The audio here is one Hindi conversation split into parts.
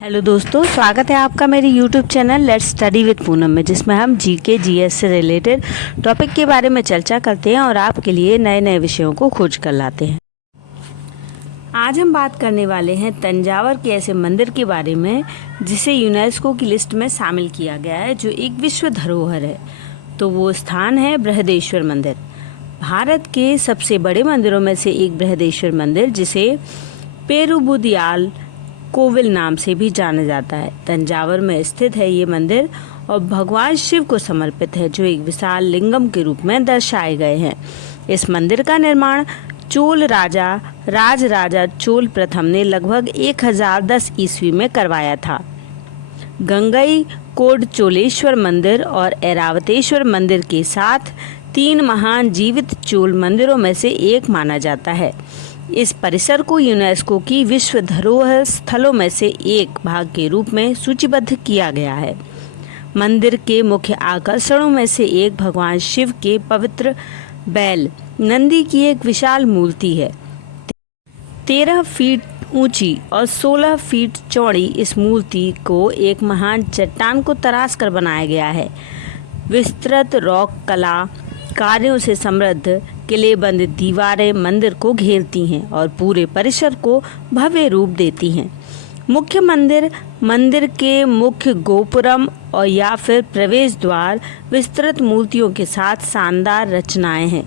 हेलो दोस्तों, स्वागत है आपका मेरे YouTube channel let's study with Poonam में, जिसमें हम जीके जीएस से रिलेटेड टॉपिक के बारे में चर्चा करते हैं और आपके लिए नए नए विषयों को खोज कर लाते हैं। आज हम बात करने वाले हैं तंजावर के ऐसे मंदिर के बारे में जिसे यूनेस्को की लिस्ट में शामिल किया गया है, जो एक विश्व धरोहर है। तो वो स्थान है बृहदेश्वर मंदिर। भारत के सबसे बड़े मंदिरों में से एक बृहदेश्वर मंदिर, जिसे पेरुबुदियाल कोविल नाम से भी जाना जाता है, तंजावर में स्थित है ये मंदिर और भगवान शिव को समर्पित है, जो एक विशाल लिंगम के रूप में दर्शाए गए हैं। इस मंदिर का निर्माण चोल राजा राजराजा चोल प्रथम ने लगभग 1010 ईस्वी में करवाया था। गंगई कोड चोलेश्वर मंदिर और ऐरावतेश्वर मंदिर के साथ 3 महान जीवित चोल मंदिरों में से एक माना जाता है। इस परिसर को यूनेस्को की विश्व धरोहर स्थलों में से एक भाग के रूप में सूचीबद्ध किया गया है। मंदिर के मुख्य आकर्षणों में से एक भगवान शिव के पवित्र बैल नंदी की एक विशाल मूर्ति है। 13 फीट ऊंची और 16 फीट चौड़ी इस मूर्ति को एक महान चट्टान को तराश कर बनाया गया है। विस्तृत रॉक कला कार्यों से समृद्ध किलेबंद दीवारें मंदिर को घेरती हैं और पूरे परिसर को भव्य रूप देती हैं। मुख्य मंदिर के मुख्य गोपुरम और या फिर प्रवेश द्वार विस्तृत मूर्तियों के साथ शानदार रचनाएं हैं।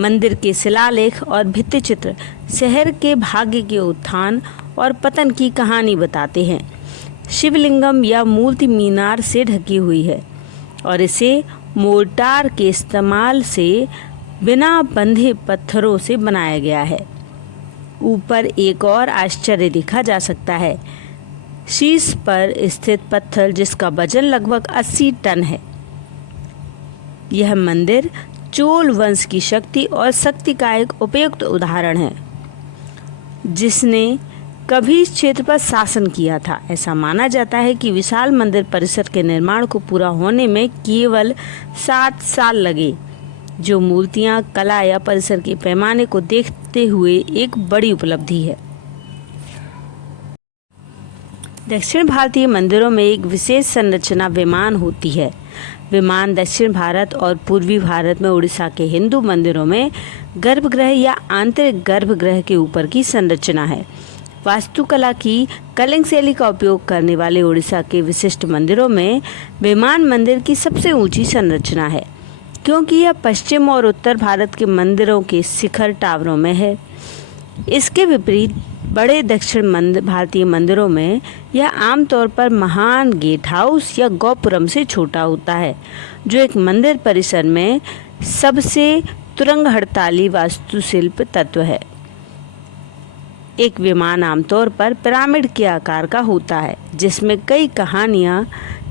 मंदिर के शिलालेख और भित्ति चित्र शहर के भाग्य के उत्थान और पतन की कहानी बताते हैं। शिवलिंगम या मूर्ति मीनार से ढकी हुई है और इसे मोर्टार के इस्तेमाल से बिना बंधे पत्थरों से बनाया गया है। ऊपर एक और आश्चर्य देखा जा सकता है, शीर्ष पर स्थित पत्थर जिसका वजन लगभग 80 टन है। यह मंदिर चोल वंश की शक्ति और शक्ति का एक उपयुक्त उदाहरण है, जिसने कभी इस क्षेत्र पर शासन किया था। ऐसा माना जाता है कि विशाल मंदिर परिसर के निर्माण को पूरा होने में केवल 7 साल लगे, जो मूर्तियां, कला या परिसर के पैमाने को देखते हुए एक बड़ी उपलब्धि है। दक्षिण भारतीय मंदिरों में एक विशेष संरचना विमान होती है। विमान दक्षिण भारत और पूर्वी भारत में उड़ीसा के हिंदू मंदिरों में गर्भगृह या आंतरिक गर्भगृह के ऊपर की संरचना है। वास्तुकला की कलिंग शैली का उपयोग करने वाले उड़ीसा के विशिष्ट मंदिरों में विमान मंदिर की सबसे ऊंची संरचना है, क्योंकि यह पश्चिम और उत्तर भारत के मंदिरों के शिखर टावरों में है। इसके विपरीत बड़े दक्षिण भारतीय मंदिरों में यह आमतौर पर महान गेट हाउस या गोपुरम से छोटा होता है, जो एक मंदिर परिसर में सबसे तुरंग हड़ताली वास्तुशिल्प तत्व है। एक विमान आमतौर पर पिरामिड के आकार का होता है, जिसमें कई कहानियाँ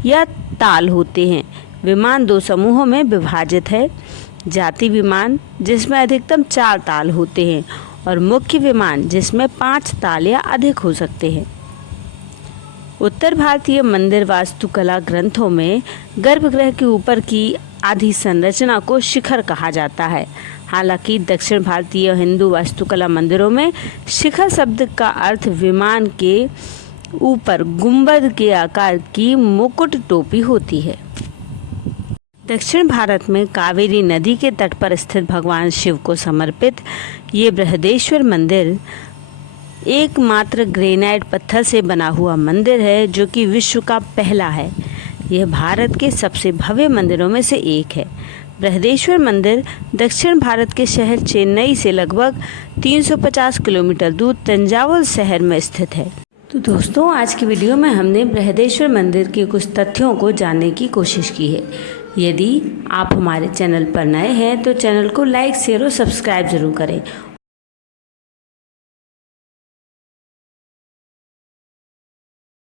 या ताल होते हैं। विमान 2 समूहों में विभाजित है, जाति विमान जिसमें अधिकतम 4 ताल होते हैं और मुख्य विमान जिसमें 5 ताल या अधिक हो सकते हैं। उत्तर भारतीय मंदिर वास्तुकला ग्रंथों में गर्भगृह के ऊपर की आधी संरचना को शिखर कहा जाता है। हालांकि दक्षिण भारतीय हिंदू वास्तुकला मंदिरों में शिखर शब्द का अर्थ विमान के ऊपर गुंबद के आकार की मुकुट टोपी होती है। दक्षिण भारत में कावेरी नदी के तट पर स्थित भगवान शिव को समर्पित ये बृहदेश्वर मंदिर एकमात्र ग्रेनाइट पत्थर से बना हुआ मंदिर है, जो कि विश्व का पहला है। यह भारत के सबसे भव्य मंदिरों में से एक है। बृहदेश्वर मंदिर दक्षिण भारत के शहर चेन्नई से लगभग 350 किलोमीटर दूर तंजावुर शहर में स्थित है। तो दोस्तों, आज की वीडियो में हमने बृहदेश्वर मंदिर के कुछ तथ्यों को जानने की कोशिश की है। यदि आप हमारे चैनल पर नए हैं तो चैनल को लाइक, शेयर और सब्सक्राइब जरूर करें